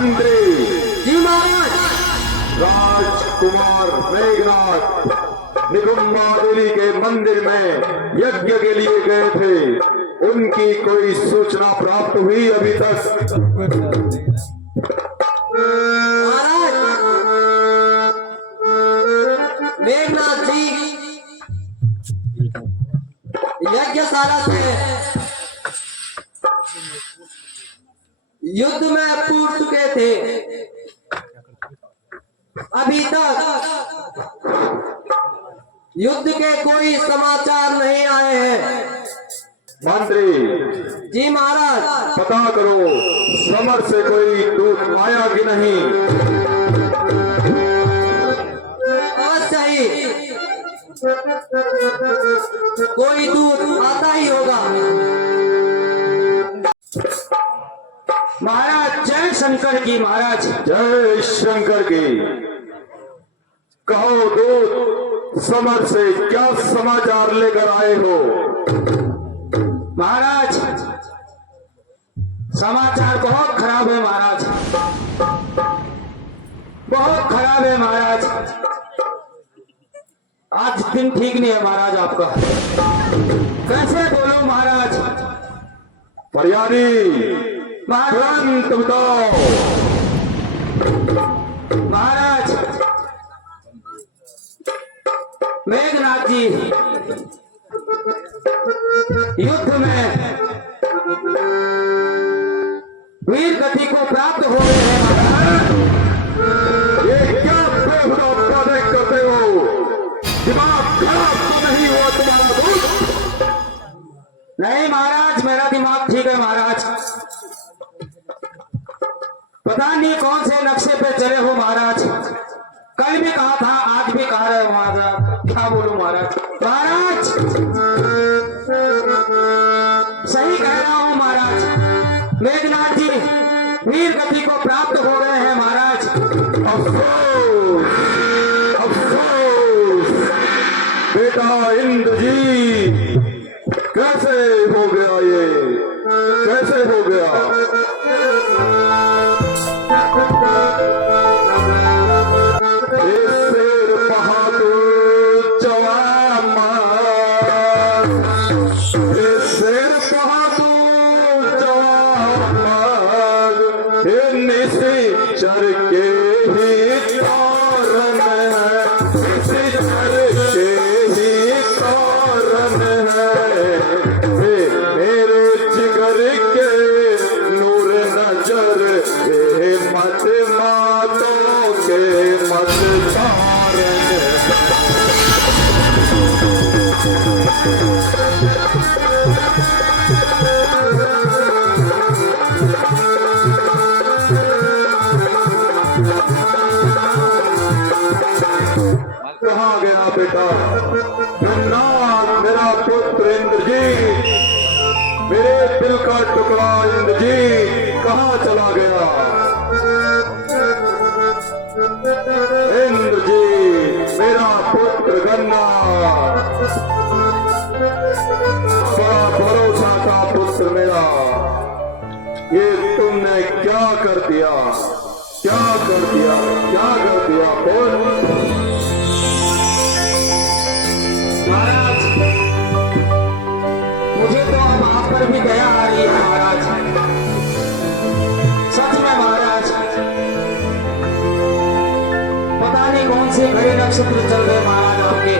मंत्री जी महाराज। राजकुमार मेघनाथ निकुम्बा देवी के मंदिर में यज्ञ के लिए गए थे, उनकी कोई सूचना प्राप्त हुई अभी तक? महाराज मेघनाथ जी यज्ञशाला से युद्ध में पूछ चुके थे, अभी तक युद्ध के कोई समाचार नहीं आए हैं। मंत्री जी महाराज। पता करो समर से कोई दूत आया कि नहीं? अवश्य ही कोई दूत आता ही होगा। महाराज जय शंकर की। महाराज जय शंकर की। कहो दूत, समर से क्या समाचार लेकर आए हो? महाराज समाचार बहुत खराब है महाराज, बहुत खराब है महाराज। आज दिन ठीक नहीं है महाराज आपका। कैसे बोलो महाराज? फरियादी तुरंत बताओ। महाराज मेघनाथ जी युद्ध में वीर गति को प्राप्त हो गए हैं महाराज। ये क्या बेहुदा बातें करते हो? दिमाग खराब तो नहीं हुआ तुम्हारा दूत? नहीं महाराज मेरा दिमाग ठीक है महाराज। पता नहीं कौन से नक्शे पे चले हो महाराज। कल भी कहा था, आज भी कह रहे हो महाराज। क्या बोलूं महाराज? महाराज सही कह रहा हूं महाराज। मेघनाथ जी वीर गति को प्राप्त हो गए हैं महाराज। अफसोस अफसोस बेटा इंद्र जी, कैसे हो गया ये? कैसे हो गया? शेर बहादुर जवान, शेर बहादुर जवान, निश्चर के ही कारण है, निश्चर के ही कारण है। मेरे जिगर के नूर नजर के मत मातों के मत कारण कहाँ गया बेटा? जन्नाथ मेरा पुत्र इंद्रजीत, मेरे दिल का टुकड़ा इंद्रजीत कहाँ चला गया? इंद्रजीत मेरा पुत्र गन्ना, बड़ा भरोसा था पुत्र मेरा, ये तुमने क्या कर दिया? क्या कर दिया? क्या कर दिया? बोल। महाराज मुझे तो अब आप पर भी दया आ रही है महाराज। सच में महाराज पता नहीं कौन से घड़े नक्षत्र चल रहे महाराज आपके।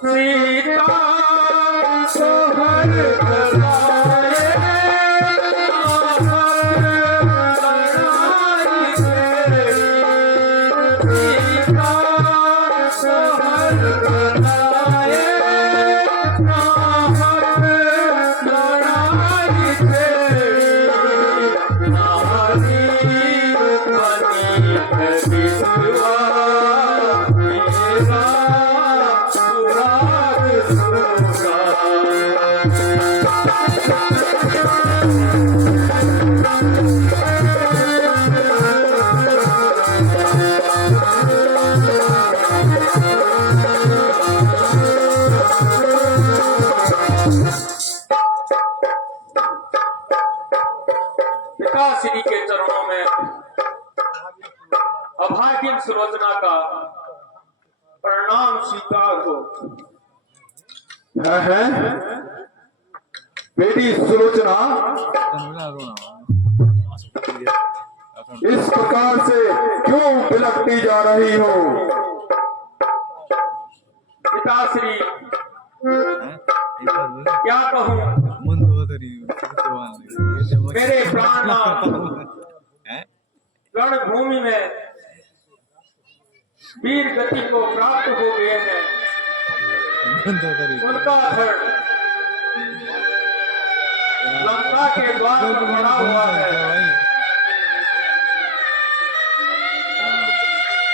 सीता है बेटी सुलोचना, इस प्रकार से क्यों बिलखती जा रही हो? पिताश्री क्या कहूँ, मेरे प्राणनाथ रणभूमि में वीर गति को प्राप्त हो गए हैं। उनका धड़ लंका के द्वार पर खड़ा हुआ है।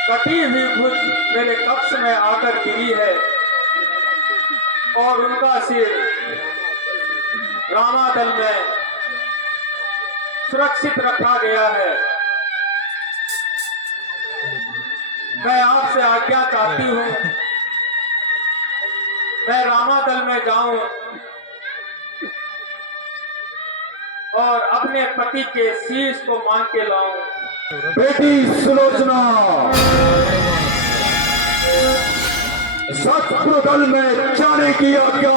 कटी हुई भुज मेरे कक्ष में आकर गिरी है और उनका सिर रामादल में सुरक्षित रखा गया है। मैं आपसे आज्ञा चाहती हूँ, मैं रामादल में जाऊं और अपने पति के शीश को मांग के लाऊं। बेटी सुलोचना, शत्रु दल में जाने की आज्ञा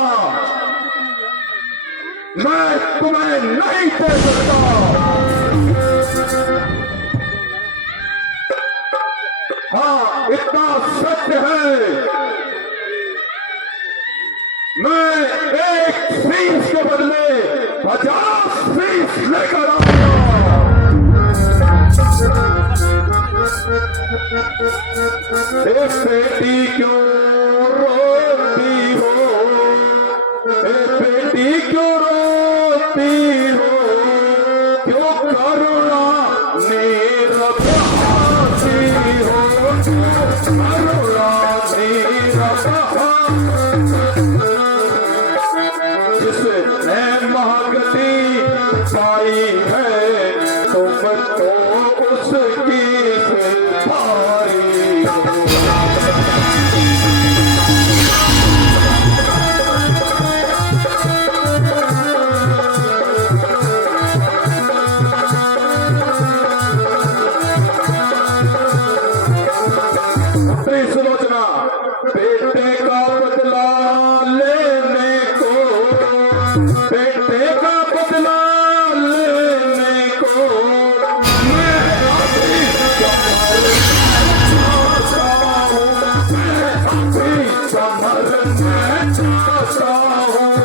मैं तुम्हें नहीं दे सकता। हाँ, इतना सत्य है, मैं एक शीश के बदले 50 शीश लेकर आऊंगा। बेटी क्यों रोती हो, बेटी क्यों रोती हो, क्यों करुणा निरपहासी हो, करुणा निरपहासी। जिसने महागति पाई है तुम तो उसकी भारी हो। सुलोचना, बेटे का बदला लेने को, बेटे का बदला लेने को मैं अभी संभलना चाहता हूँ।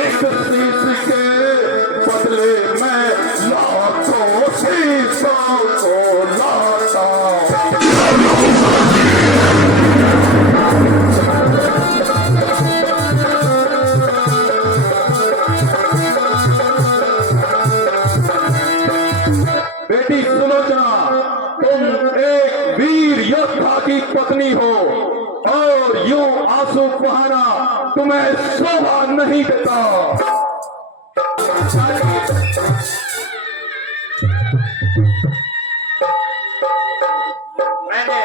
एक शीश के बदले मैं लाखों शीशों को लाता हूँ। बेटी सुलोचना, तुम एक वीर योद्धा की पत्नी हो और यूं आंसू बहाना तुम्हें शोभा नहीं देता। मैंने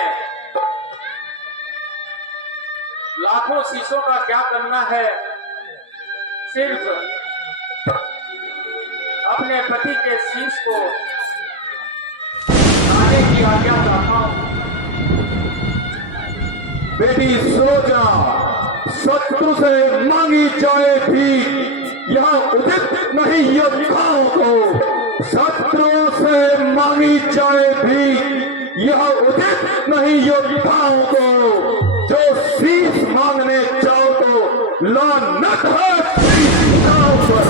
लाखों शीशों का क्या करना है, सिर्फ अपने पति के शीश को आने की आज्ञा चाहता हूं। बेटी सुलोचना, शत्रु से मांगी जाए भी यह उचित नहीं योद्धाओं को। शत्रुओं से मांगी जाए भी यह उचित नहीं योद्धाओं को। जो शीश मांगने जाओ तो लानत है शीशों पर।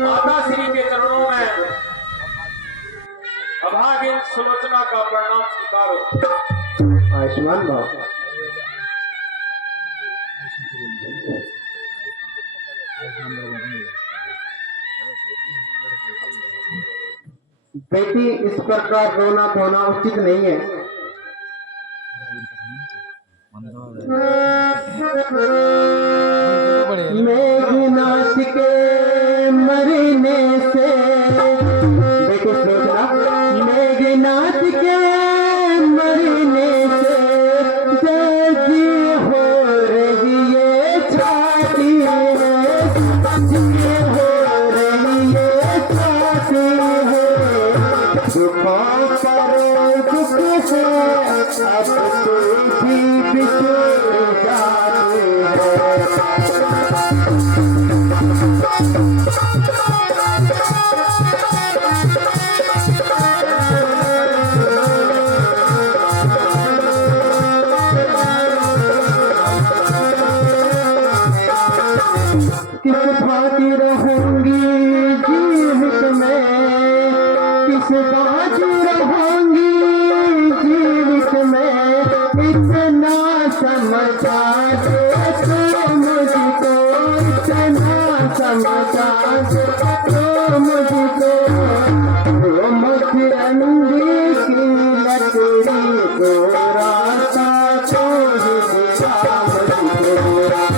माता श्री के चरणों में अभागिन सुलोचना का प्रणाम स्वीकारो। आयुष्मान बाबा। बेटी, इस प्रकार रोना धोना उचित नहीं है। मेघनाथ के मरने से, बेटी सुलोचना, मेघनाथ के मरने से जगी हो रही है छाती में। जिए हो रही ये चाहते हो दुखों पर दुख से अब तो भी बिछड़ जाते हो किस भांति रहूंगी जीवित में किस भांति रहूंगी जीवित में इतना समझा दे तो मुझको इतना समझा दे तो मुझको वो मखरंदी की लकड़ी को रास्ता तो ही दिखा मुझको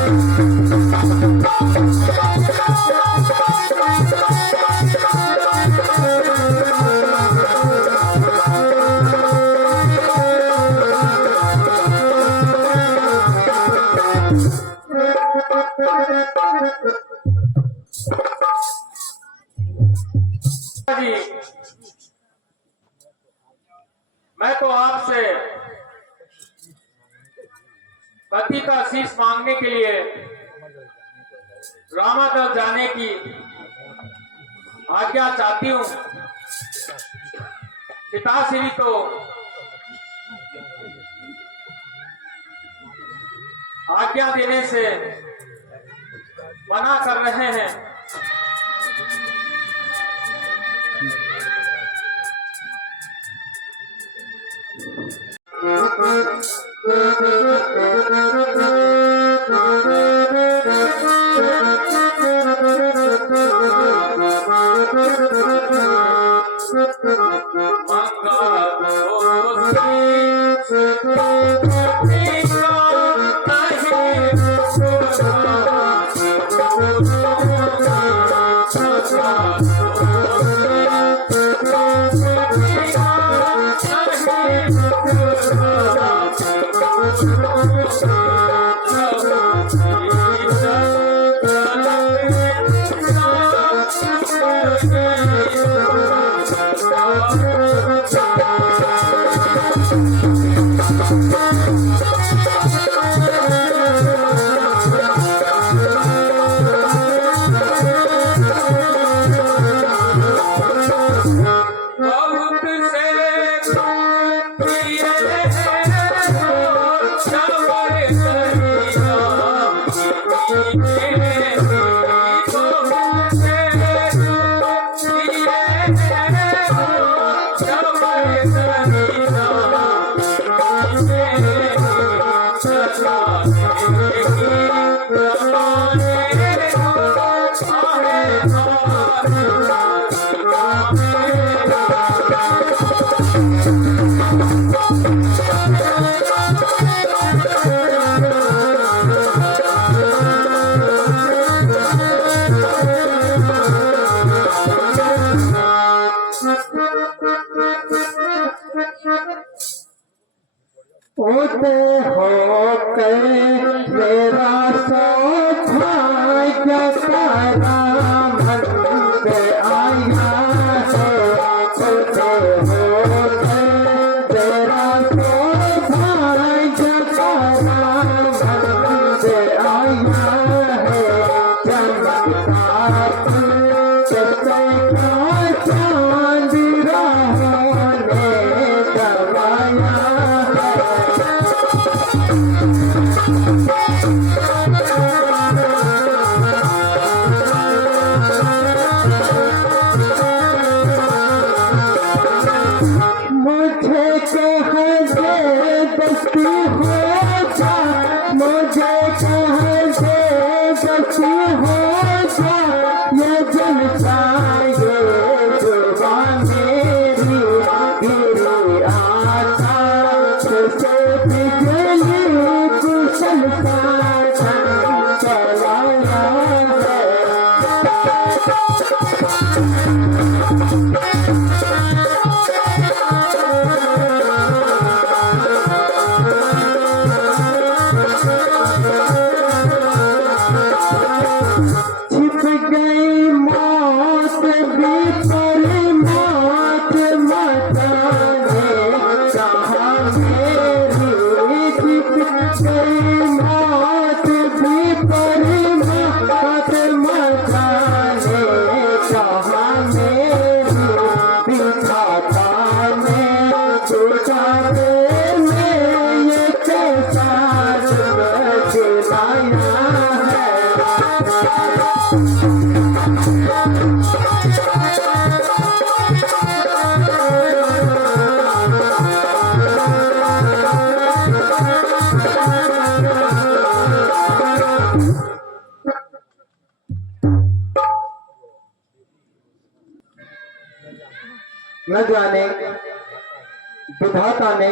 जी, मैं तो आपसे पति का शीश मांगने के लिए रामादल जाने की आज्ञा चाहती हूँ। पिताश्री तो आज्ञा देने से मना कर रहे हैं। उते होकर मेरा सौभाग्य तारा मन पे आया है। उते होकर मेरा सौभाग्य तारा मन पे आया है। चमत्कार जैसे का चांद राहों ने गवाया मुझे कह दे बस्ती हो जा, मुझे कह दे बस्ती हो जा, ये जन चाहिए जुबा मेरी गिरी आता से बिजली कुशल साधन चलाया है। छिप बीत गई मौत भी पर मौत मचाने कहाँ मेरी बीत गई मौत भी पर मौत मचाने कहाँ मेरी बिठाता मैं छुटावे में ये कैसा बचलाया न जाने विधाता ने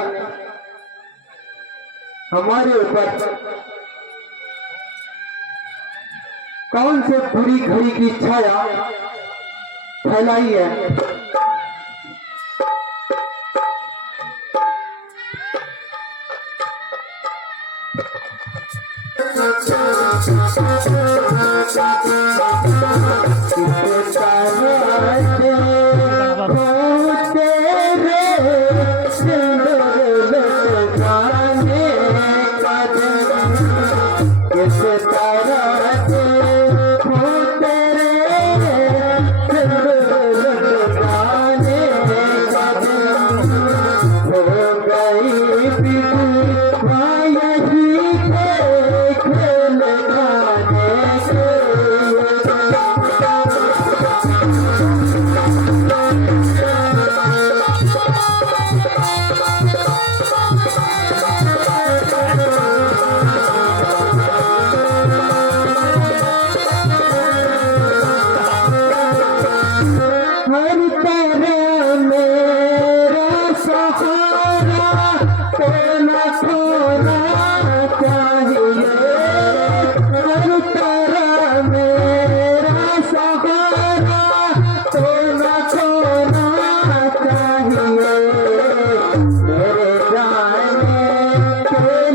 हमारे ऊपर कौन से बुरी घड़ी की छाया फैलाई है।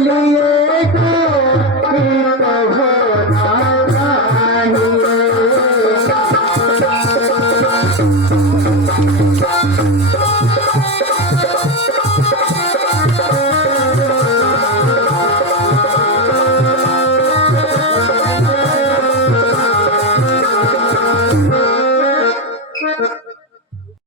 लिए